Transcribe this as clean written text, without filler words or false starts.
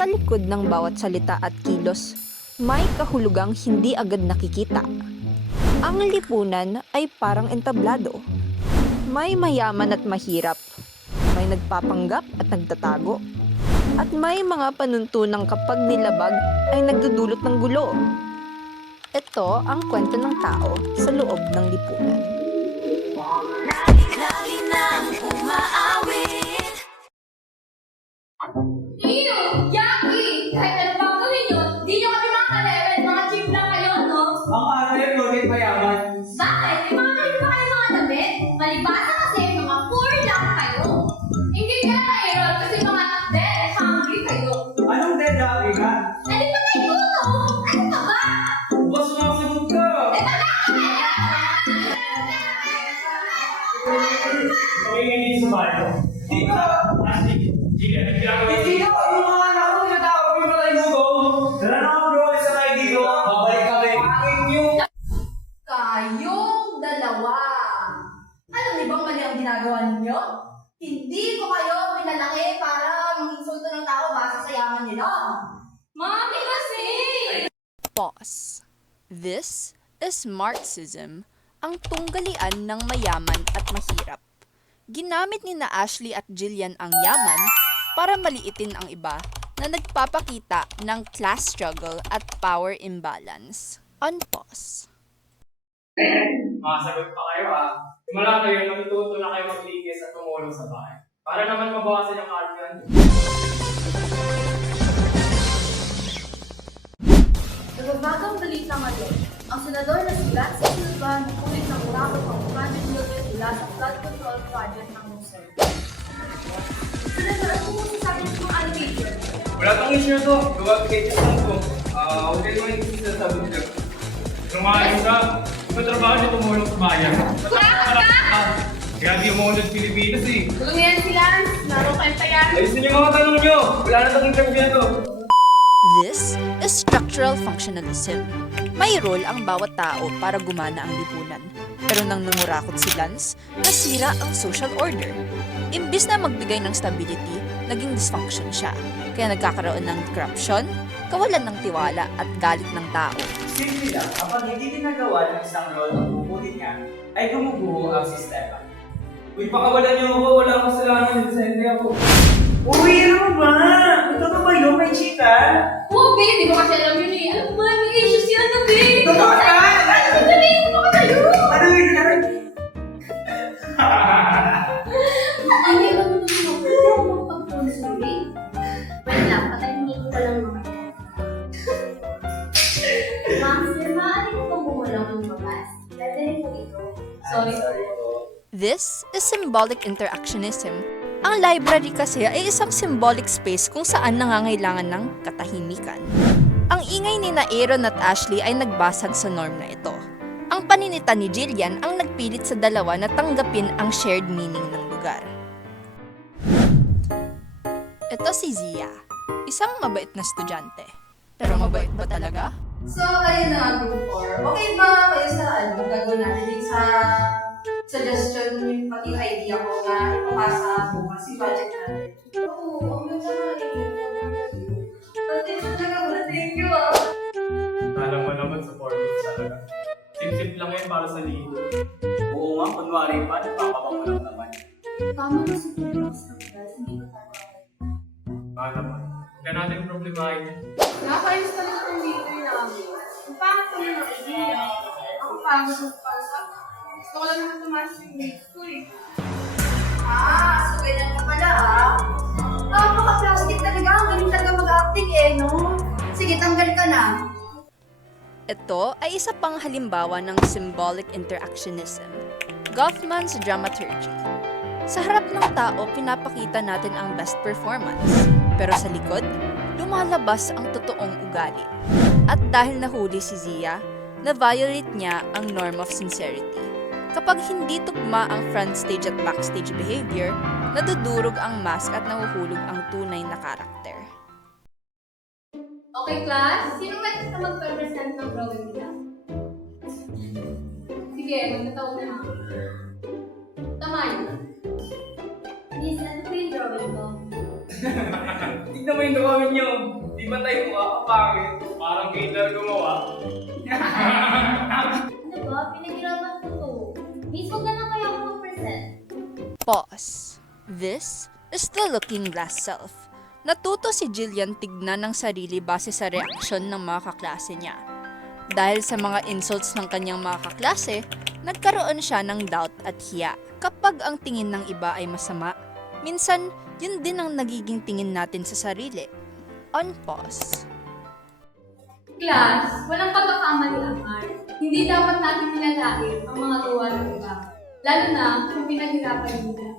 Sa likod ng bawat salita at kilos, may kahulugang hindi agad nakikita. Ang lipunan ay parang entablado. May mayaman at mahirap. May nagpapanggap at nagtatago. At may mga panuntunang kapag nilabag ay nagdudulot ng gulo. Ito ang kwento ng tao sa loob ng lipunan. Lagi nang umaawit. Iyo! Yaki! Kahit ano bang gawin yun, di nyo kami makaka-level. Mga cheap lang kayo, no? Ang alam mo, hindi mayaman. Bakit? May mga kayo ba kayo mga damit? Malibasa kasi mga poor lang kayo. Hindi ka na kasi mga dead hungry kayo. Anong dead happy ka? Ano ba kayo ito? Ano pa ba? Bas sumasagot ka. Okay, hindi sumayo. Dito! Hindi Dito! Yung mga anak ko, natawag ko yung malay mo. Tara na nga bro, isa tayo dito. Babalik kami. Akin yung... Kayong dalawa. Alam niyo bang mali ang ginagawa ninyo? Hindi ko kayo pinalaki para mag-insulto ng tao base sa yaman nila. Mami kasi! Pause. This is Marxism, ang tunggalian ng mayaman at mahirap. Ginamit ni na Ashley at Jillian ang yaman para maliitin ang iba na nagpapakita ng class struggle at power imbalance. Unpause. Masagot pa kayo Simula kayo, natututo na kayo maglinis at tumulong sa bahay. Para naman mabawasan yung kalyan. Nagbabagang balita ngayon, ang senador na si Lance Silva nakulit ng urakot ang 100 million mula sa flood control project ng Musel. Senador, ano mo sasabi ng mga allocation? Wala pang issue to. Gawa pages lang to. Huwag kayo mga isip sa sabi nila. Lumayan ka. Ito trabaho niyo tumulong sa bayan. Kaya di mo ulit Pilipinas Tulong yan si Lance, laro kayo pa yan. Ayusin yung mga tanong nyo. Wala na tayong interview to. This is structural functionalism. May role ang bawat tao para gumana ang lipunan. Pero nang numurakot si Lance, nasira ang social order. Imbis na magbigay ng stability, naging dysfunction siya. Kaya nagkakaroon ng corruption, kawalan ng tiwala at galit ng tao. Simple lang, kapag hindi ginagawa ng isang role ang pupunin niya, ay gumuguho ang sistema. Uy, pakawalan niyo ako. Wala akong kasalanan din sa hindi ako. Uy, ano ba? Ito ba yun? May chika? Oo, babe, di ko kasi alam yun eh. Alam mo, may issues yan na, babe. Totoo ka? Sabi, ano ka tayo? Ano yun? Hindi ba mo naman ako pag-consume? Wait lang, patayin mo pa lang mga. Ma'am, sir, maaari ko pang bumulong ang mabas. Dadalhin mo ito. Sorry. This is symbolic interactionism. Ang library kasi ay isang symbolic space kung saan nangangailangan ng katahimikan. Ang ingay ni na Aaron at Ashley ay nagbasag sa norm na ito. Ang paninita ni Jillian ang nagpilit sa dalawa na tanggapin ang shared meaning ng lugar. Ito si Zia, isang mabait na estudyante. Pero mabait ba talaga? So, ayun na, group 4. Okay ba kayo sa gagawin natin sa suggestion yung pati idea ko na ipapasa bukas si budget natin? Oo, ang ganda nga rin. Attention na nga, thank you Alam mo naman, supportive talaga. Sip-sip lang yan para sa ligo. Oo nga, kunwari pa, nagpapabango lang naman. Tama na si Pilipinas ng guys, hindi ko tayo. Naman. Kaya natin problemahin yan. Nakakayos talaga itong leader namin. Ang pangit ko na idea. Ako pangit mo pa sa... Gusto ko lang naman tumaas yung grades ko eh. So ganyan ka pala Napaka-plastic talaga. Ang galing talaga mag-acting no? Sige, tanggal ka na. Ito ay isa pang halimbawa ng symbolic interactionism, Goffman's dramaturgy. Sa harap ng tao, pinapakita natin ang best performance. Pero sa likod, lumalabas ang totoong ugali. At dahil nahuli si Zia, na-violate niya ang norm of sincerity. Kapag hindi tugma ang frontstage at backstage behavior, nadudurog ang mask at nahuhulog ang tunay na karakter. Okay, class. Sino next na mag-represent ng drawing nila? Sige, magkataon na ako. Tama yun. Miss, ano po yung drawing ko? Tignan mo yung gawin nyo. Di ba tayo mukha kapangit? Parang cater gumawa. Ano ba? Pinaghirapan ko to. Miss, huwag na lang kaya ako mag-present. Pause. This is the looking glass self. Natuto si Jillian tignan ng sarili base sa reaksyon ng mga kaklase niya. Dahil sa mga insults ng kanyang mga kaklase, nagkaroon siya ng doubt at hiya. Kapag ang tingin ng iba ay masama, minsan yun din ang nagiging tingin natin sa sarili. On pause. Class, walang pagkakamali ang art. Hindi dapat natin nilalait ang mga gawa ng iba. Lalo na kung pinaghirapan nila.